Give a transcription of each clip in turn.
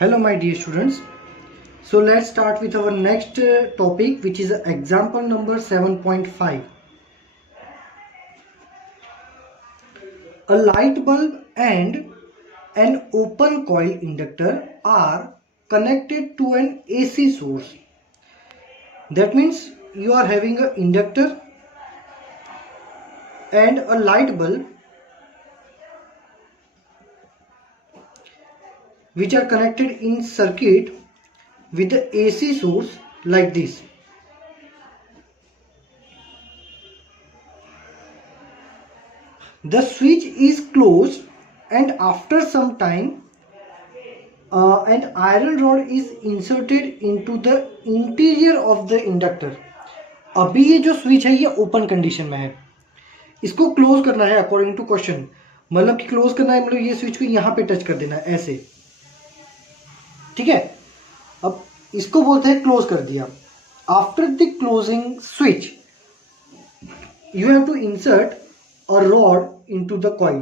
Hello my dear students. So let's start with our next topic, which is example number 7.5. A light bulb and an open coil inductor are connected to an AC source. That means you are having an inductor and a light bulb which are connected in circuit with the AC source like this. The switch is closed and after some time an iron rod is inserted into the interior of the inductor. अभी ये जो switch है ये open condition में है, इसको close करना है अकॉर्डिंग टू क्वेश्चन। मतलब कि क्लोज करना है मतलब ये स्विच को यहाँ पे टच कर देना है ऐसे, ठीक है। अब इसको बोलते हैं क्लोज कर दिया। After the closing switch you have to insert a rod into the coil.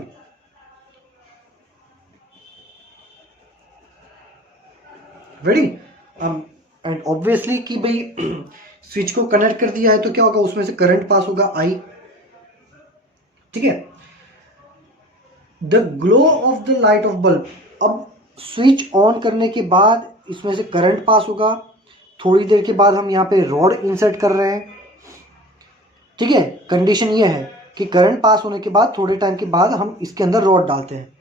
Ready? And obviously कि भाई स्विच को कनेक्ट कर दिया है तो क्या होगा, उसमें से करंट पास होगा I, ठीक है। The glow of the light of bulb, अब स्विच ऑन करने के बाद इसमें से करंट पास होगा। थोड़ी देर के बाद हम यहाँ पे रॉड इंसर्ट कर रहे हैं, ठीक है। कंडीशन ये है कि करंट पास होने के बाद थोड़े टाइम के बाद हम इसके अंदर रॉड डालते हैं।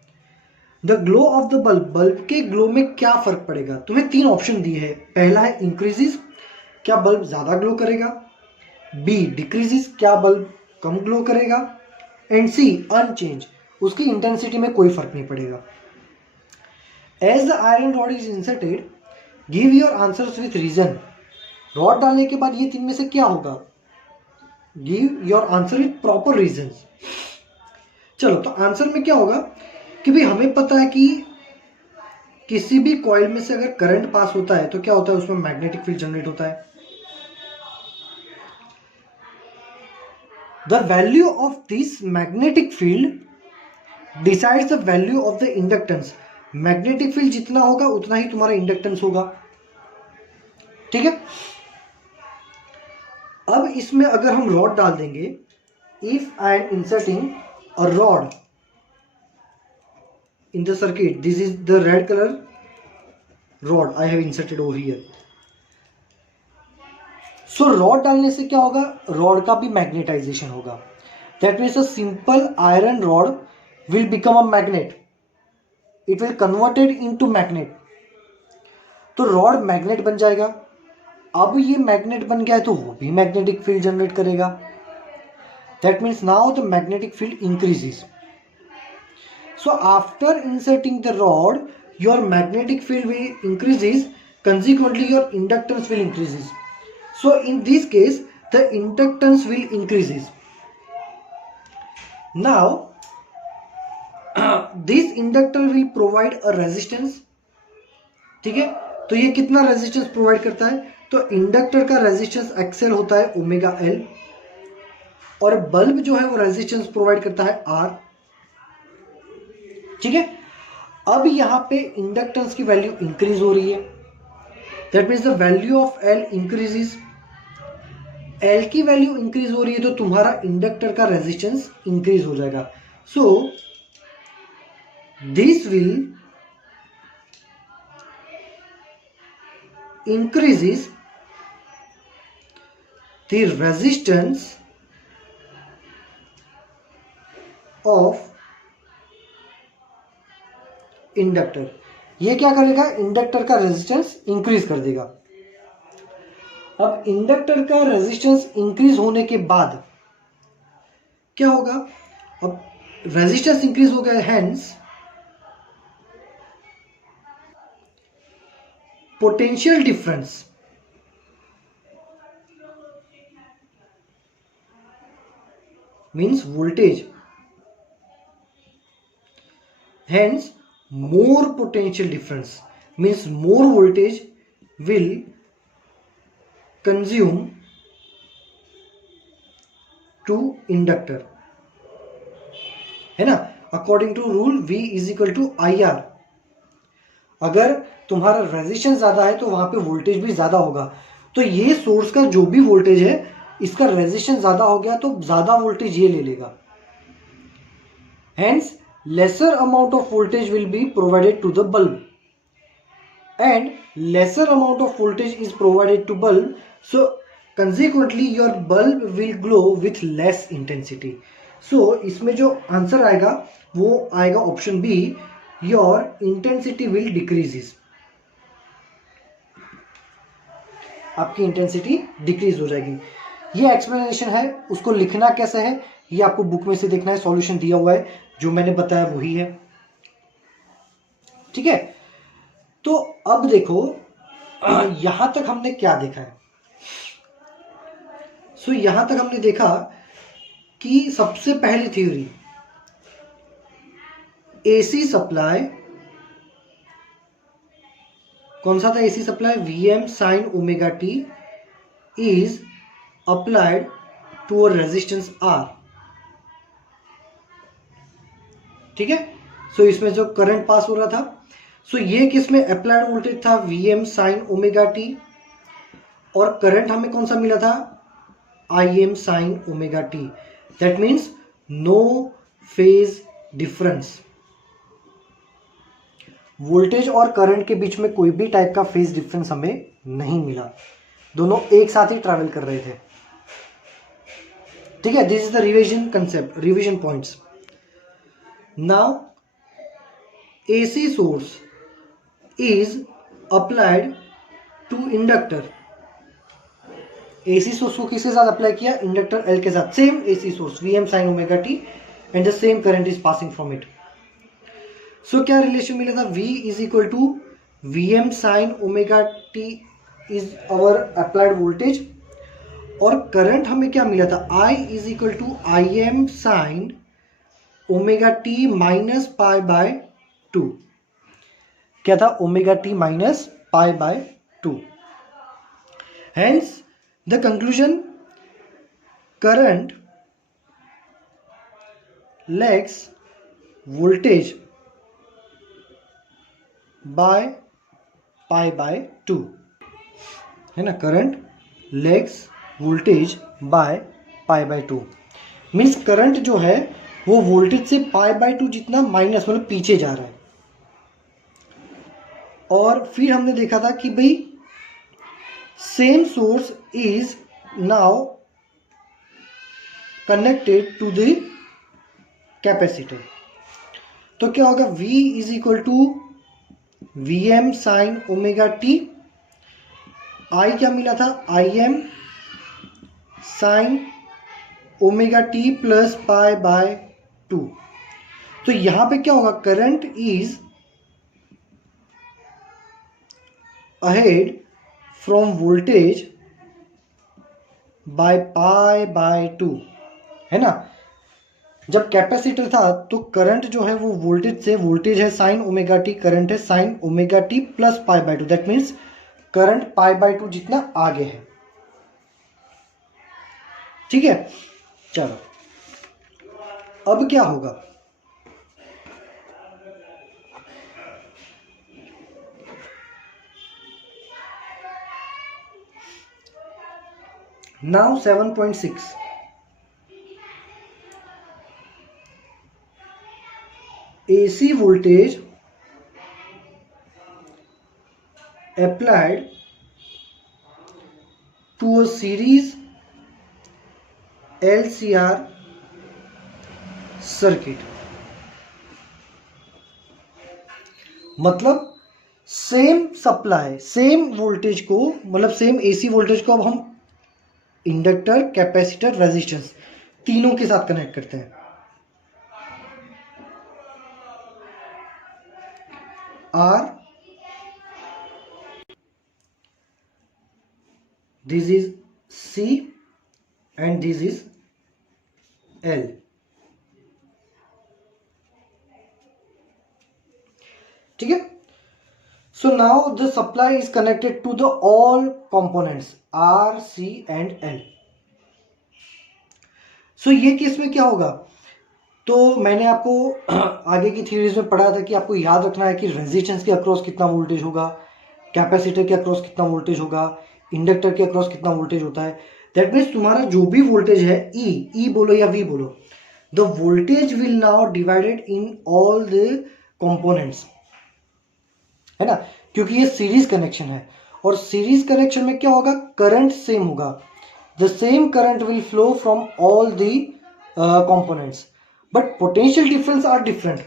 The glow of the bulb, bulb के ग्लो में क्या फर्क पड़ेगा। तुम्हें तीन ऑप्शन दिए हैं। पहला है इंक्रीजेस, क्या बल्ब ज्यादा ग्लो करेगा। बी डिक्रीजेस, क्या बल्ब कम ग्लो करेगा। एंड सी अनचेंज, उसकी इंटेंसिटी में कोई फर्क नहीं पड़ेगा। As the iron rod is inserted give your answers with reason. Rod डालने के बाद ये तीन में से क्या होगा, give your answer with proper reasons. चलो तो आंसर में क्या होगा कि भाई हमें पता है कि किसी भी कॉइल में से अगर करंट पास होता है तो क्या होता है, उसमें मैग्नेटिक फील्ड जनरेट होता है। The value of this magnetic field decides the value of the inductance. Magnetic field जितना होगा उतना ही तुम्हारा इंडक्टेंस होगा, ठीक है। अब इसमें अगर हम रॉड डाल देंगे, if I am inserting a rod in the circuit, this is the red colour rod I have inserted over here. So rod डालने से क्या होगा, रॉड का भी मैग्नेटाइजेशन होगा। That means a simple iron rod will become a magnet, it will converted into magnet. तो rod magnet बन जाएगा। अब ये मैग्नेट बन गया है तो वो भी मैग्नेटिक फील्ड जनरेट करेगा। That means now the magnetic field increases. So after inserting the rod your magnetic field will increases, consequently your inductance will increases. So in this case the inductance will increases. Now this inductor will provide a resistance, ठीक है। तो ये कितना resistance provide करता है, तो inductor का resistance XL होता है ओमेगा एल, और बल्ब जो है वो रेजिस्टेंस प्रोवाइड करता है आर, ठीक है। अब यहां पे इंडक्टेंस की वैल्यू इंक्रीज हो रही है। That means the value of L increases. L की वैल्यू इंक्रीज हो रही है तो तुम्हारा इंडक्टर का रेजिस्टेंस इंक्रीज हो जाएगा। So this will increases the resistance of inductor. ये क्या करेगा, इंडक्टर का रेजिस्टेंस इंक्रीज कर देगा। अब इंडक्टर का रेजिस्टेंस इंक्रीज होने के बाद क्या होगा, अब रेजिस्टेंस इंक्रीज हो गया, hence potential difference means voltage, hence more potential difference means more voltage will consume to inductor, है ना। According to rule V is equal to IR। अगर तुम्हारा रेजिस्टेंस ज़्यादा है तो वहाँ पे वोल्टेज भी ज़्यादा होगा। तो ये सोर्स का जो भी वोल्टेज है, इसका रेजिस्टेंस ज़्यादा हो गया तो ज़्यादा वोल्टेज ये ले लेगा। Hence, lesser amount of voltage will be provided to the bulb, and lesser amount of voltage is provided to bulb, so consequently your bulb will glow with less intensity. So इसमें जो answer आएगा वो आएगा option B, your intensity will decreases, आपकी intensity decrease हो जाएगी। ये explanation है, उसको लिखना कैसे है ये आपको बुक में से देखना है, सॉल्यूशन दिया हुआ है, जो मैंने बताया वही है। ठीक है, तो अब देखो यहां तक हमने क्या देखा है। सो यहां तक हमने देखा कि सबसे पहली थ्योरी, एसी सप्लाई, कौन सा था AC supply, Vm sin omega t is applied to a resistance R। ठीक है, सो इसमें जो करंट पास हो रहा था, सो ये किसमें अप्लाइड वोल्टेज था, Vm sin ओमेगा टी, और करंट हमें कौन सा मिला था, Im sin omega t. That means no phase difference, voltage और करंट के बीच में कोई भी टाइप का फेज डिफरेंस हमें नहीं मिला, दोनों एक साथ ही ट्रैवल कर रहे थे। ठीक है, this is the revision concept, revision points. Now AC source is applied to inductor, AC source को किसके साथ अप्लाई किया, इंडक्टर L के साथ, same AC source Vm sin omega t and the same current is passing from it. So क्या relation मिला था, V is equal to Vm sin omega t is our applied voltage, और current हमें क्या मिला था, I is equal to Im sin omega t minus pi by 2। क्या था, omega t minus pi by 2। Hence the conclusion, current lags voltage by pi by 2, है ना, current lags voltage by pi by 2। Means current जो है वो voltage से पाई by 2 जितना minus, मतलब पीछे जा रहा है। और फिर हमने देखा था कि भाई same source is now connected to the capacitor, तो क्या होगा, V is equal to Vm sin omega t, I क्या मिला था, Im sin omega t plus pi by 2। तो यहां पे क्या होगा, current is ahead from voltage by pi by 2, है ना। जब कैपेसिटर था तो करंट जो है वो वोल्टेज से, वोल्टेज है साइन ओमेगा टी, करंट है sine omega t plus pi by 2, that means current pi by 2 जितना आगे है। ठीक है, चलो अब क्या होगा, now 7.6, AC voltage applied to a series LCR circuit. मतलब सेम सप्लाई, सेम वोल्टेज को, मतलब सेम AC वोल्टेज को अब हम इंडक्टर, कैपेसिटर, रेजिस्टेंस तीनों के साथ कनेक्ट करते हैं। R, this is C and this is L। ठीक है, so now the supply is connected to the all components R, C and L। so ये केस में क्या होगा, तो मैंने आपको आगे की थ्योरीज में पढ़ा था कि आपको याद रखना है कि रेजिस्टेंस के अक्रॉस कितना वोल्टेज होगा, कैपेसिटर के अक्रॉस कितना वोल्टेज होगा, इंडक्टर के अक्रॉस कितना वोल्टेज होता है। दैट मीन्स तुम्हारा जो भी वोल्टेज है, ई बोलो या वी बोलो, the voltage will now divided in all the components, है ना, क्योंकि ये सीरीज कनेक्शन है। और सीरीज कनेक्शन में क्या होगा, करंट सेम होगा, the same current will flow from all the components, but potential difference are different.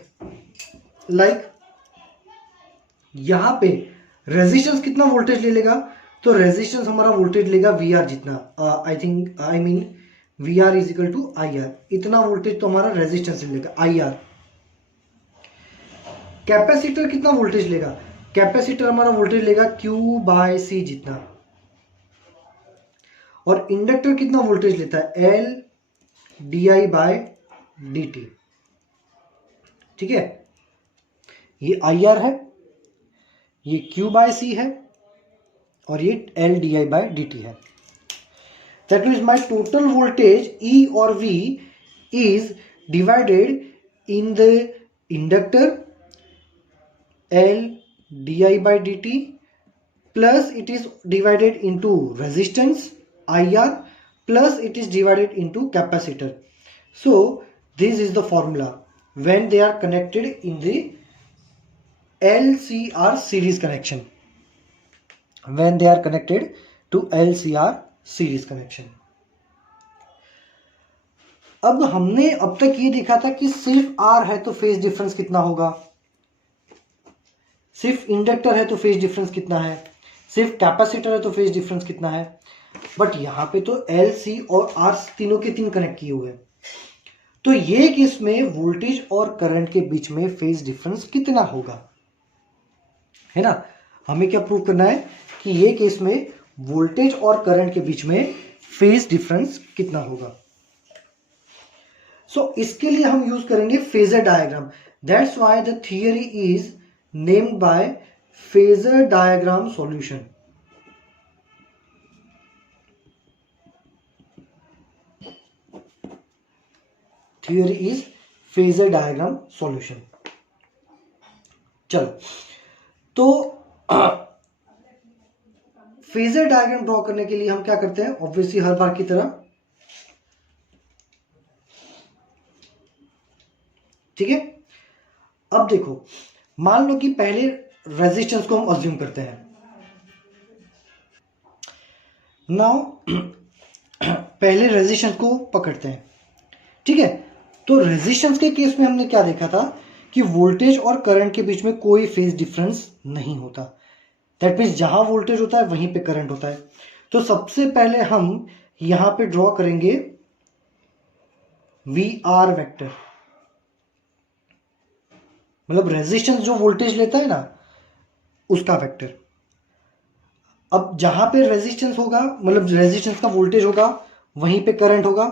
Like यहां पे रेजिस्टेंस कितना वोल्टेज ले लेगा, तो रेजिस्टेंस हमारा वोल्टेज लेगा वी आर जितना, I mean V R is equal to I R, इतना वोल्टेज तो हमारा रेजिस्टेंस लेगा आई आर। कैपेसिटर कितना वोल्टेज लेगा, कैपेसिटर हमारा वोल्टेज लेगा क्यू बाय सी जितना। और इंडक्टर कितना वोल्टेज लेता है, L D I by D T. ठीक है, ये आई आर है, ये क्यू बाय सी है, और ये L D I by D T है। That means my total voltage E और V is divided in the inductor L D I by D T, plus it is divided into resistance I R, plus it is divided into capacitor. So this is the formula when they are connected in the LCR series connection, when they are connected to LCR series connection. अब हमने अब तक ये देखा था कि सिर्फ R है तो फेज डिफरेंस कितना होगा, सिर्फ इंडक्टर है तो फेज डिफरेंस कितना है, सिर्फ कैपेसिटर है तो फेज डिफरेंस कितना है। बट यहां पे तो एल सी और आर तीनों के तीन कनेक्ट किए हुए हैं, तो ये केस में वोल्टेज और करंट के बीच में फेज डिफरेंस कितना होगा, है ना। हमें क्या प्रूव करना है कि ये केस में वोल्टेज और करंट के बीच में फेज डिफरेंस कितना होगा। सो इसके लिए हम यूज करेंगे phasor diagram. That's why the theory is named by phasor diagram solution. Theory is phasor diagram solution. चलो, तो फेजर डायग्राम ड्रॉ करने के लिए हम क्या करते हैं, ऑब्वियसली हर बार की तरह, ठीक है। अब देखो, मान लो कि पहले रेजिस्टेंस को हम अज्यूम करते हैं। नाउ पहले रेजिस्टेंस को पकड़ते हैं, ठीक है। तो रेजिस्टेंस के केस में हमने क्या देखा था कि वोल्टेज और करंट के बीच में कोई फेज डिफरेंस नहीं होता। दैट मीन्स जहां वोल्टेज होता है वहीं पे करंट होता है। तो सबसे पहले हम यहां पे ड्रॉ करेंगे वी आर वेक्टर, मतलब रेजिस्टेंस जो वोल्टेज लेता है ना उसका वेक्टर। अब जहां पे रेजिस्टेंस होगा, मतलब रेजिस्टेंस का वोल्टेज होगा, वहीं पे करंट होगा,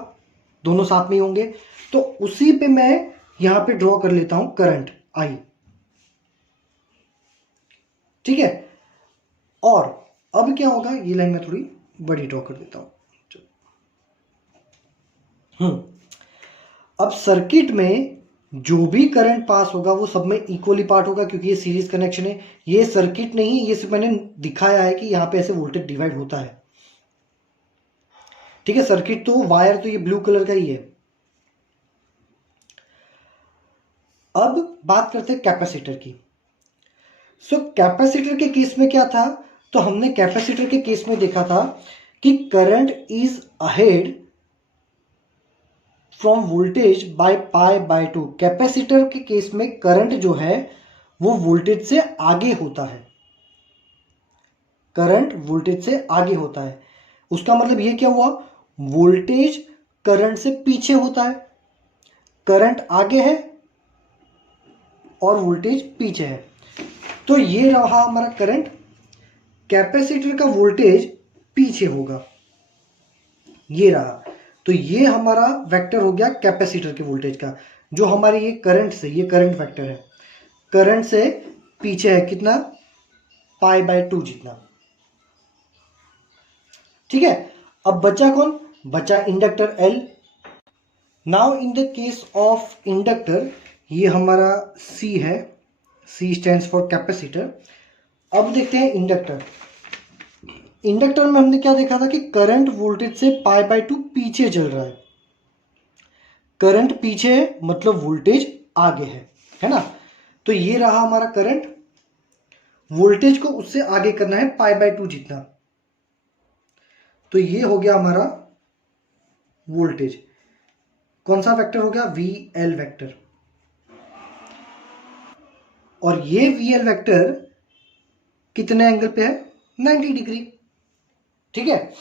दोनों साथ में ही होंगे। तो उसी पे मैं यहां पे ड्रॉ कर लेता हूं करंट आई, ठीक है। और अब क्या होगा, ये लाइन में थोड़ी बड़ी ड्रॉ कर देता हूं। अब सर्किट में जो भी करंट पास होगा वो सब में इक्वली पार्ट होगा, क्योंकि ये सीरीज कनेक्शन है। ये सर्किट नहीं, ये सिर्फ मैंने दिखाया है कि यहां पे ऐसे वोल्टेज डिवाइड होता है, ठीक है। सर्किट तो वायर तो ये ब्लू कलर का ही है। अब बात करते हैं कैपेसिटर की। सो कैपेसिटर के केस में क्या था, तो हमने कैपेसिटर के केस में देखा था कि current is ahead from voltage by pi by 2। Capacitor के केस में करंट जो है वो वोल्टेज से आगे होता है, करंट वोल्टेज से आगे होता है। उसका मतलब ये क्या हुआ, वोल्टेज करंट से पीछे होता है, करंट आगे है और वोल्टेज पीछे है। तो ये रहा हमारा करंट, कैपेसिटर का वोल्टेज पीछे होगा, ये रहा। तो ये हमारा वेक्टर हो गया कैपेसिटर के वोल्टेज का, जो हमारे ये करंट से, ये करंट वेक्टर है, करंट से पीछे है कितना, पाई बाय 2 जितना, ठीक है। अब बचा कौन, बचा inductor L. Now in the case of inductor, ये हमारा C है, C स्टैंड्स फॉर कैपेसिटर। अब देखते हैं इंडक्टर। इंडक्टर में हमने क्या देखा था कि करंट वोल्टेज से π/2 पीछे चल रहा है। करंट पीछे है मतलब वोल्टेज आगे है ना। तो ये रहा हमारा करंट, वोल्टेज को उससे आगे करना है π/2 जितना, तो ये हो गया हमारा वोल्टेज। कौन सा वेक्टर हो गया? VL vector. और ये VL वेक्टर कितने एंगल पे है? 90 डिग्री। ठीक है।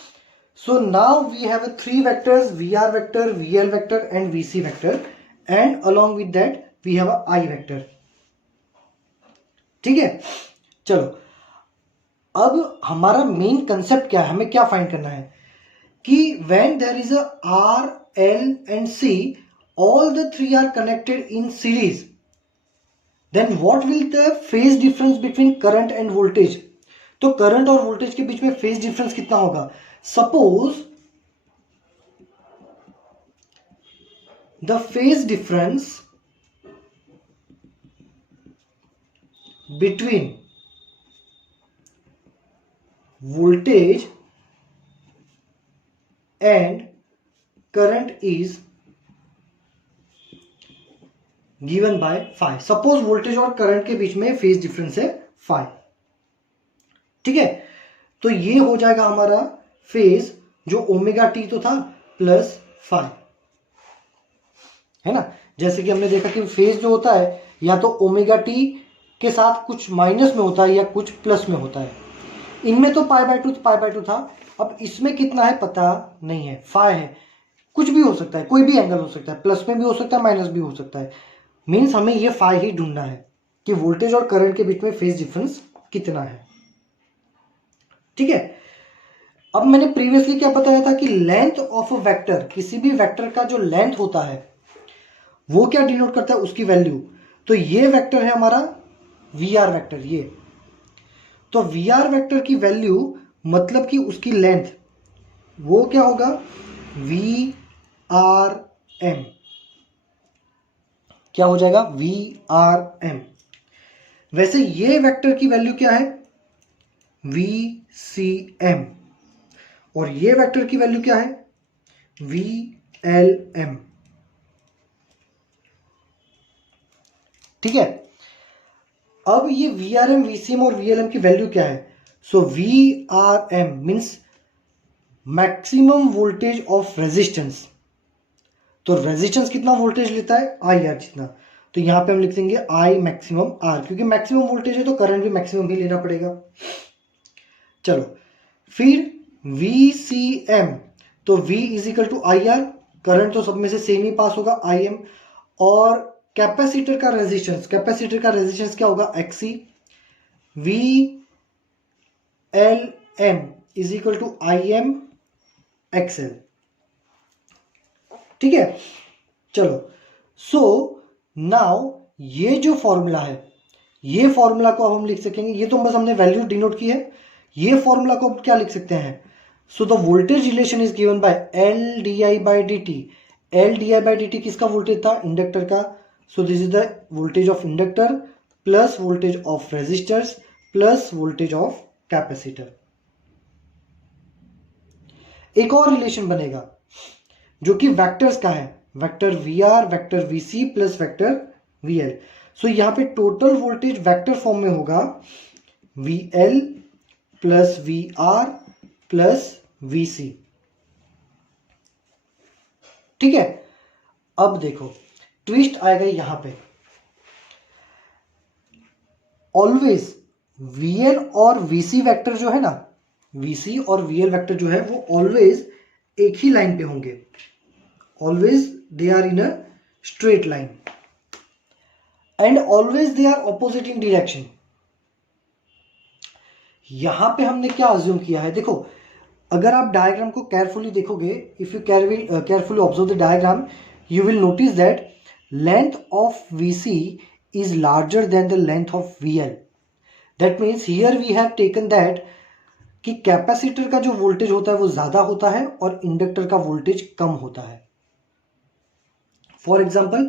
So now we have 3 vectors, VR vector, VL vector and VC vector, and along with that we have I vector. ठीक है। चलो, अब हमारा मेन कंसेप्ट क्या है, हमें क्या फाइंड करना है कि when there is a R, L and C, all the 3 are connected in series, then what will the phase difference between current and voltage? तो करंट और वोल्टेज के बीच में फेज डिफरेंस कितना होगा? Suppose the phase difference between voltage and current is given by phi. Suppose voltage और current के बीच में फेज डिफरेंस है फाई। ठीक है। तो ये हो जाएगा हमारा फेज, जो ओमेगा टी तो था प्लस फाई, है ना। जैसे कि हमने देखा कि फेज जो होता है या तो ओमेगा टी के साथ कुछ माइनस में होता है या कुछ प्लस में होता है। इनमें तो π/2 था, अब इसमें कितना है पता नहीं है, फाई है। कुछ भी हो सकता है, कोई भी एंगल हो सकता है, प्लस में भी हो सकता है, माइनस भी हो सकता है। मीन्स हमें ये फाई ही ढूंढना है कि वोल्टेज और करंट के बीच में फेज डिफरेंस कितना है। ठीक है। अब मैंने प्रीवियसली क्या बताया था कि लेंथ ऑफ अ वेक्टर, किसी भी वेक्टर का जो लेंथ होता है वो क्या डिनोट करता है? उसकी वैल्यू। तो ये वेक्टर है हमारा VR वेक्टर, ये। तो VR वेक्टर की वैल्यू मतलब कि उसकी लेंथ, वो क्या होगा? VRM। क्या हो जाएगा? VRM। वैसे ये वेक्टर की वैल्यू क्या है? VCM। और ये वेक्टर की वैल्यू क्या है? VLM। ठीक है। अब ये VRM, VCM और VLM की वैल्यू क्या है? सो VRM means maximum voltage of resistance. तो रेजिस्टेंस कितना वोल्टेज लेता है? IR जितना। तो यहां पे हम लिख देंगे I मैक्सिमम R, क्योंकि मैक्सिमम वोल्टेज है तो करंट भी मैक्सिमम ही लेना पड़ेगा। चलो, फिर VCM, तो V is equal to IR, current तो सब में से सेम ही पास होगा IM। और कैपेसिटर का रेजिस्टेंस, कैपेसिटर का रेजिस्टेंस क्या होगा? XC। VLM is equal to IM XL। ठीक है। चलो, सो नाउ ये जो फॉर्मूला है, ये फॉर्मूला को अब हम लिख सकेंगे, ये तो बस हमने वैल्यू डिनोट की है, ये फॉर्मूला को क्या लिख सकते हैं? So the voltage relation is given by L di/dt। L di/dt किसका वोल्टेज था? इंडक्टर का। So this is the voltage of inductor plus voltage of resistors plus voltage of capacitor. एक और रिलेशन बनेगा जो कि वेक्टर्स का है, vector VR, vector VC plus vector VL। So यहां पे टोटल वोल्टेज वेक्टर फॉर्म में होगा VL plus VR plus VC। ठीक है। अब देखो, ट्विस्ट आएगा यहां पे। ऑलवेज VL और VC वेक्टर जो है ना, VC और VL वेक्टर जो है वो ऑलवेज एक ही लाइन पे होंगे। Always they are in a straight line and always they are opposite in direction. यहां पे हमने क्या अज्यूम किया है? देखो, अगर आप डायग्राम को केयरफुली देखोगे, if you carefully observe the diagram, you will notice that length of VC is larger than the length of VL. That means here we have taken that कि कैपेसिटर का जो वोल्टेज होता है वो ज्यादा होता है और इंडक्टर का वोल्टेज कम होता है। फॉर एग्जाम्पल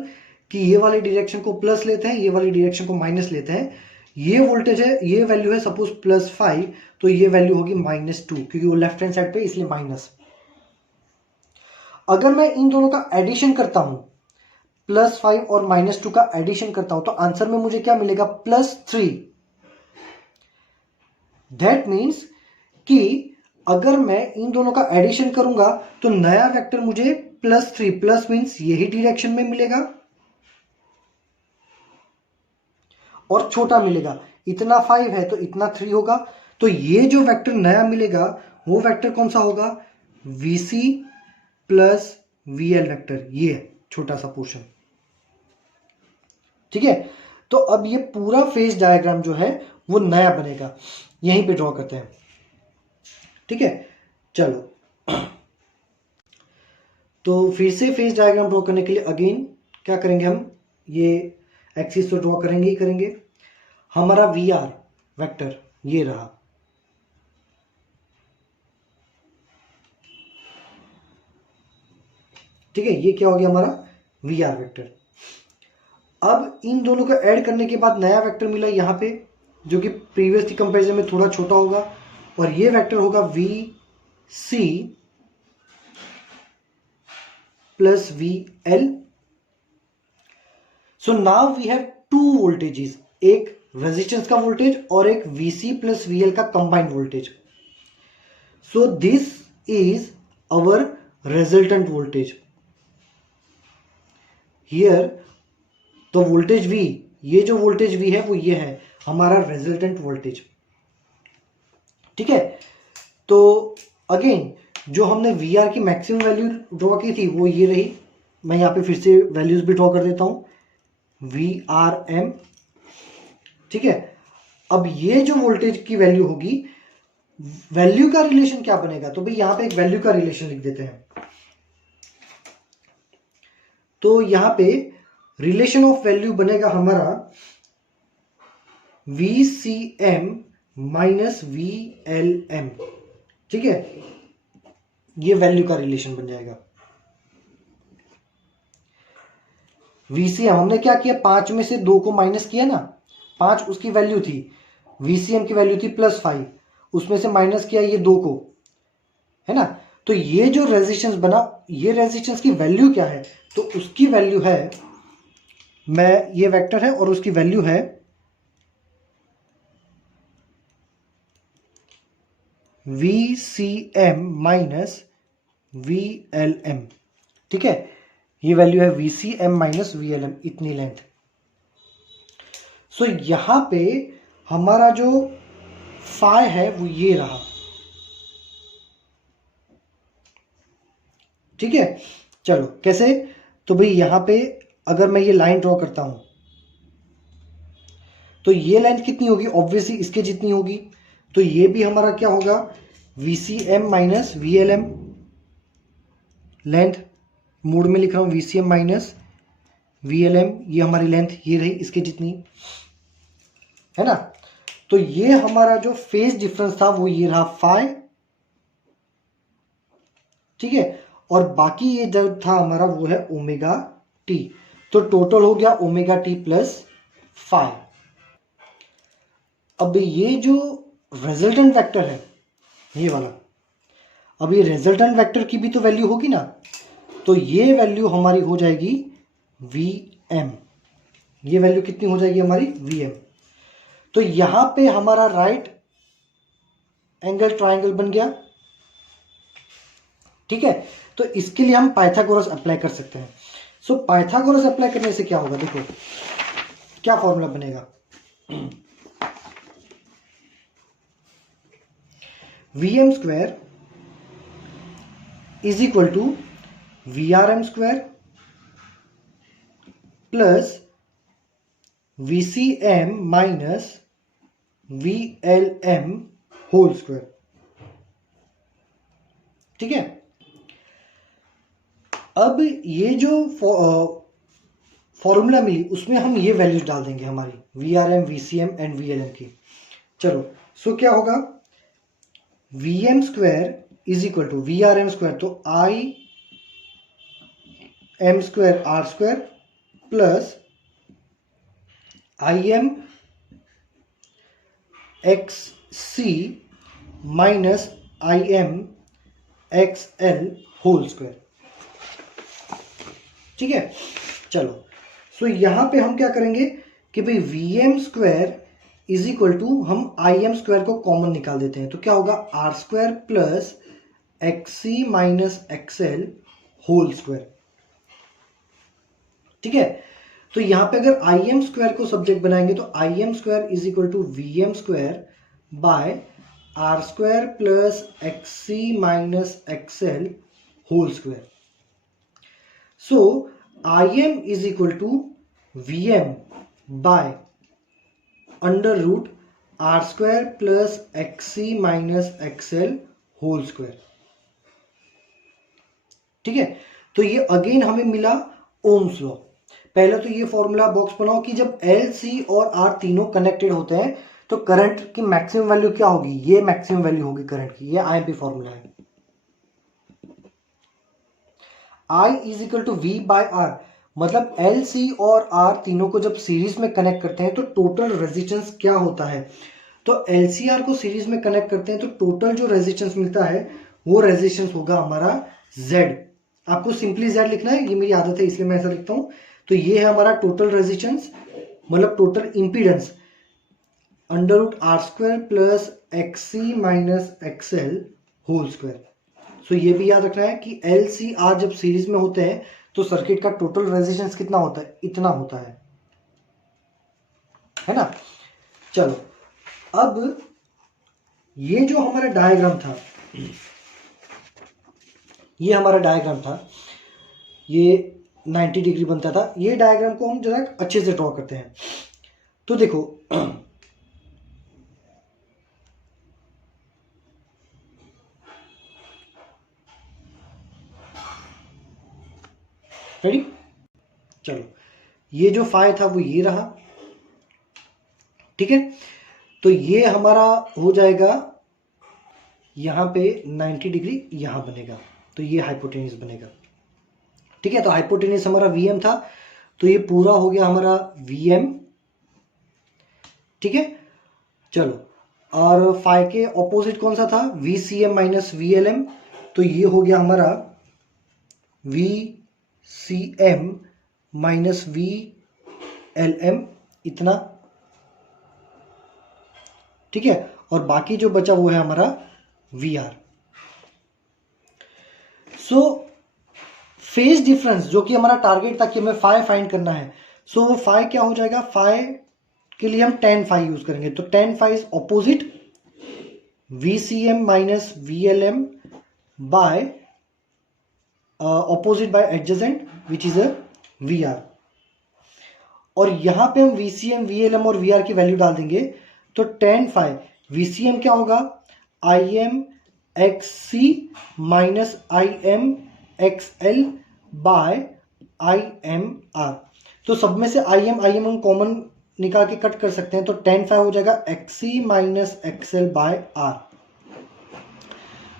कि ये वाली डायरेक्शन को प्लस लेते हैं, ये वाली डायरेक्शन को माइनस लेते हैं, ये वोल्टेज है, ये वैल्यू है सपोज +5, तो ये वैल्यू होगी -2, क्योंकि वो लेफ्ट हैंड साइड पे इसलिए माइनस। अगर मैं इन दोनों का एडिशन करता हूं, +5 और -2 का एडिशन करता हूं, तो आंसर में मुझे क्या मिलेगा? +3। दैट मीन्स कि अगर मैं इन दोनों का एडिशन करूंगा तो नया वेक्टर मुझे +3, प्लस मीन्स यही डायरेक्शन में मिलेगा और छोटा मिलेगा। इतना 5 है तो इतना 3 होगा। तो ये जो वेक्टर नया मिलेगा वो वेक्टर कौन सा होगा? VC प्लस VL वेक्टर, ये छोटा सा पोर्शन। ठीक है, तो अब ये पूरा फेज डायग्राम जो है वो नया बनेगा। यहीं पे ड्रॉ करते हैं। ठीक है, चलो तो फिर से फेज डायग्राम ड्रॉ करने के लिए अगेन क्या करेंगे? हम ये एक्सिस तो ड्रॉ करेंगे ही करेंगे। हमारा VR वेक्टर ये रहा, ठीक है, ये क्या हो गया? हमारा VR वेक्टर। अब इन दोनों को ऐड करने के बाद नया वेक्टर मिला यहाँ पे, जो कि प्रीवियस की कंपैरिजन में थोड़ा छोटा होगा, और ये वेक्टर होगा VC plus VL। So now we have two voltages, एक रेजिस्टेंस का वोल्टेज और एक VC प्लस VL का combined voltage. So this is our resultant voltage. Here तो वोल्टेज V, ये जो वोल्टेज V है वो ये है हमारा रिजल्टेंट वोल्टेज। ठीक है, तो अगेन जो हमने VR की मैक्सिमम वैल्यू ड्रॉ की थी वो ये रही। मैं यहाँ पे फिर से वैल्यूज भी ड्रॉ कर देता हूँ, VRM। ठीक है, अब ये जो वोल्टेज की वैल्यू होगी, वैल्यू का रिलेशन क्या बनेगा? तो भाई यहाँ पे एक वैल्यू का रिलेशन लिख देते हैं। तो यहाँ पे रिलेशन ऑफ वैल्यू बनेगा हमारा VCM माइनस VLM। ठीक है, ये वैल्यू का रिलेशन बन जाएगा। VCM हमने क्या किया? 5 में से 2 को माइनस किया ना, 5 उसकी वैल्यू थी, VCM की वैल्यू थी +5, उसमें से माइनस किया ये 2 को, है ना। तो ये जो रेजिस्टेंस बना, ये रेजिस्टेंस की वैल्यू क्या है? तो उसकी वैल्यू है, मैं ये वेक्टर है और उसकी वैल्यू है VCM माइनस VLM। ठीक है, ये वैल्यू है VCM माइनस VLM, इतनी लेंथ। सो यहां पे हमारा जो फाई है वो ये रहा। ठीक है, चलो कैसे? तो भाई यहां पे अगर मैं ये लाइन ड्रॉ करता हूं तो ये लेंथ कितनी होगी? ऑब्वियसली इसके जितनी होगी। तो ये भी हमारा क्या होगा? VCM minus VLM। Length mode में लिख रहा हूं, VCM माइनस VLM, ये हमारी लेंथ ये रही, इसके जितनी, है ना। तो ये हमारा जो फेज डिफरेंस था वो ये रहा फाई। ठीक है, और बाकी ये जो था हमारा वो है ओमेगा टी। तो टोटल हो गया ओमेगा टी प्लस फाई। अब ये जो रिजल्टेंट वेक्टर है ये वाला, अब ये रिजल्टेंट वेक्टर की भी तो वैल्यू होगी ना, तो ये वैल्यू हमारी हो जाएगी VM। ये वैल्यू कितनी हो जाएगी हमारी? VM। तो यहां पे हमारा राइट एंगल ट्राइंगल बन गया। ठीक है, तो इसके लिए हम पाइथागोरस अप्लाई कर सकते हैं। सो पाइथागोरस अप्लाई करने से क्या होगा? देखो क्या फॉर्मूला बनेगा। VM square is equal to VRM square plus VCM minus VLM whole square. ठीक है, अब ये जो फॉर्मूला मिली उसमें हम ये वैल्यूज डाल देंगे हमारी VRM, VCM एंड VLM की। चलो, सो क्या होगा? VM square is equal to VRM square, तो M square R square plus I M X C minus I M X L whole square. ठीक है, चलो सो यहां पे हम क्या करेंगे कि भाई V M square is equal to हम आई एम स्क्वायर को कॉमन निकाल देते हैं, तो क्या होगा R square plus X C minus X L whole square. ठीक है, तो यहां पे अगर आई एम स्क्वायर को सब्जेक्ट बनाएंगे तो I M square is equal to V M square by R square plus X C minus X L whole square. So I M is equal to V M by under root R square plus X C minus X L whole square. ठीक है, तो ये again हमें मिला Ohm's law. पहले तो ये formula box बनाओ कि जब एल सी और आर तीनों कनेक्टेड होते हैं तो करंट की मैक्सिमम वैल्यू क्या होगी, ये मैक्सिमम वैल्यू होगी करंट की, ये आईएमपी फॉर्मूला है। I is equal to V by R, मतलब एल सी और आर तीनों को जब सीरीज में कनेक्ट करते हैं तो टोटल रेजिस्टेंस क्या होता है, तो एलसीआर को सीरीज में कनेक्ट करते हैं तो टोटल जो रेजिस्टेंस मिलता है वो रेजिस्टेंस होगा हमारा Z। आपको सिंपली Z लिखना है, ये मेरी आदत है इसलिए मैं ऐसा लिखता हूं। तो ये है हमारा टोटल रेजिस्टेंस, मतलब total impedance under root R square plus X C minus X L whole square. So ये भी याद रखना है कि एल सी आर जब सीरीज में होते हैं तो सर्किट का टोटल रेजिस्टेंस कितना होता है, इतना होता है ना। चलो अब ये जो हमारा डायग्राम था, ये हमारा डायग्राम था, ये 90 डिग्री बनता था। ये डायग्राम को हम जरा अच्छे से ड्रॉ करते हैं। तो देखो रेडी, चलो ये जो फाई था वो ये रहा। ठीक है, तो ये हमारा हो जाएगा यहां पे 90 डिग्री यहां बनेगा, तो ये हाइपोटेन्यूज बनेगा। ठीक है, तो हाइपोटेन्यूज हमारा वीएम था, तो ये पूरा हो गया हमारा वीएम। ठीक है, चलो और फाई के ऑपोजिट कौन सा था, वीसीएम माइनस वीएलएम, तो ये हो गया हमारा वीसीएम माइनस वीएलएम इतना। ठीक है, और बाकी जो बचा वो है हमारा V R. So phase difference जो कि हमारा टारगेट था कि हमें फाई फाइंड करना है, सो वो फाई क्या हो जाएगा, फाई के लिए हम tan फाई यूज करेंगे, तो tan phi is opposite VCM minus VLM by opposite by adjacent which is a VR। और यहां पे हम VCM VLM और VR की वैल्यू डाल देंगे, तो tan फाई VCM क्या होगा, IM XC minus IM XL by IMR। तो सब में से IM हम कॉमन निकाल के कट कर सकते हैं, तो tan फाई हो जाएगा XC minus XL by R।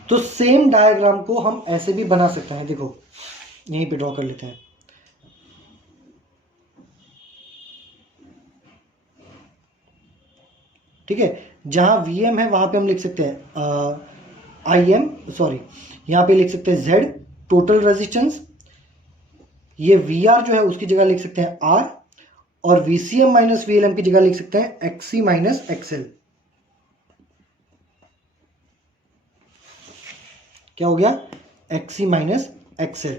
तो सेम डायग्राम को हम ऐसे भी बना सकते हैं, देखो यहीं पे ड्रॉ कर लेते हैं। ठीक है, जहां VM है वहां पे हम लिख सकते हैं IM, सॉरी यहां पे लिख सकते हैं Z टोटल रेजिस्टेंस, ये VR जो है उसकी जगह लिख सकते हैं R, और VCM माइनस VLM की जगह लिख सकते हैं XC माइनस XL। क्या हो गया, XC माइनस XL।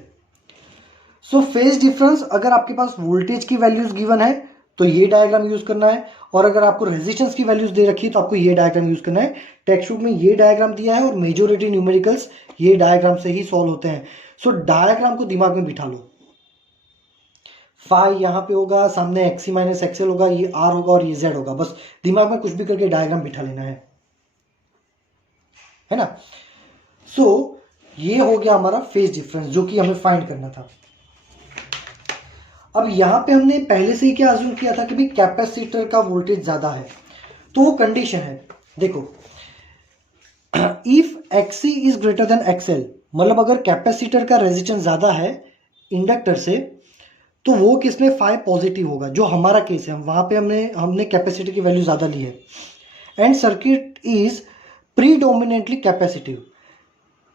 सो फेज डिफरेंस, अगर आपके पास वोल्टेज की वैल्यूज गिवन है तो ये डायग्राम यूज करना है, और अगर आपको रेजिस्टेंस की वैल्यूज दे रखी है तो आपको ये डायग्राम यूज करना है। टेक्स्ट बुक में ये डायग्राम दिया है और मेजोरिटी न्यूमेरिकल्स ये डायग्राम से ही सॉल्व होते हैं। सो डायग्राम को दिमाग में बिठा लो, फाई यहां पे होगा, सामने XC माइनस XL होगा, ये R होगा और ये Z होगा, बस दिमाग में कुछ भी करके डायग्राम बिठा लेना है ना। सो ये हो गया हमारा फेज डिफरेंस जो कि हमें फाइंड करना था। अब यहां पे हमने पहले से ही क्या अज्यूम किया था कि भाई कैपेसिटर का वोल्टेज ज्यादा है, तो वो कंडीशन है, देखो if XC is greater than XL, मतलब अगर कैपेसिटर का रेजिस्टेंस ज्यादा है इंडक्टर से, तो वो किस में 5 पॉजिटिव होगा, जो हमारा केस है, वहाँ पे हमने कैपेसिटर की वैल्यू ज़्यादा ली है। And circuit is predominantly capacitive,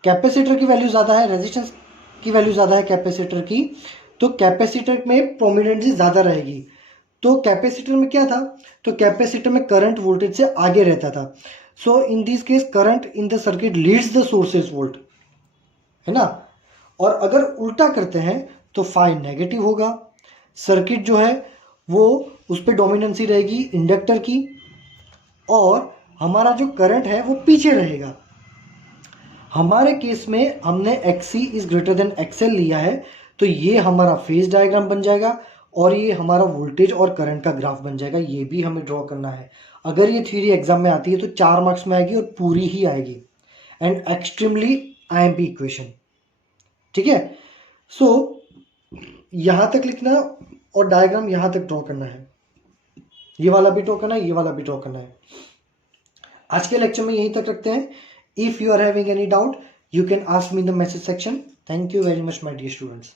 capacitor की वैल्यू ज़्यादा है, रेजिस्टेंस की वैल्यू ज़्यादा है कैपेसिटर की, तो कैपेसिटर में प्रोमिनेंसी ज़्यादा रहेगी। तो कैपेसिटर में क्या था, तो कैपेसिटर में करंट वोल्टेज से आगे रहता था। So in this case current in the circuit leads the sources volt, है ना। और अगर उल्टा करते हैं तो फाइ नेगेटिव होगा, सर्किट जो है वो उस पर डोमिनेंसी रहेगी इंडक्टर की, और हमारा जो करंट है वो पीछे रहेगा। हमारे केस में हमने XC is greater than XL लिया है, तो ये हमारा फेज डायग्राम बन जाएगा और ये हमारा वोल्टेज और करंट का ग्राफ बन जाएगा। ये भी हमें ड्रॉ करना है। अगर ये थ्योरी एग्जाम में आती है तो 4 मार्क्स में आएगी और पूरी ही आएगी, एंड एक्सट्रीमली IMP इक्वेशन, ठीक है। सो यहां तक लिखना और डायग्राम यहां तक ड्रॉ करना है, ये वाला भी ड्रॉ करना है, ये वाला भी ड्रॉ करना है। आज के लेक्चर में यहीं तक रखते हैं। If you are having any doubt, you can ask me in the message section. Thank you very much, my dear students.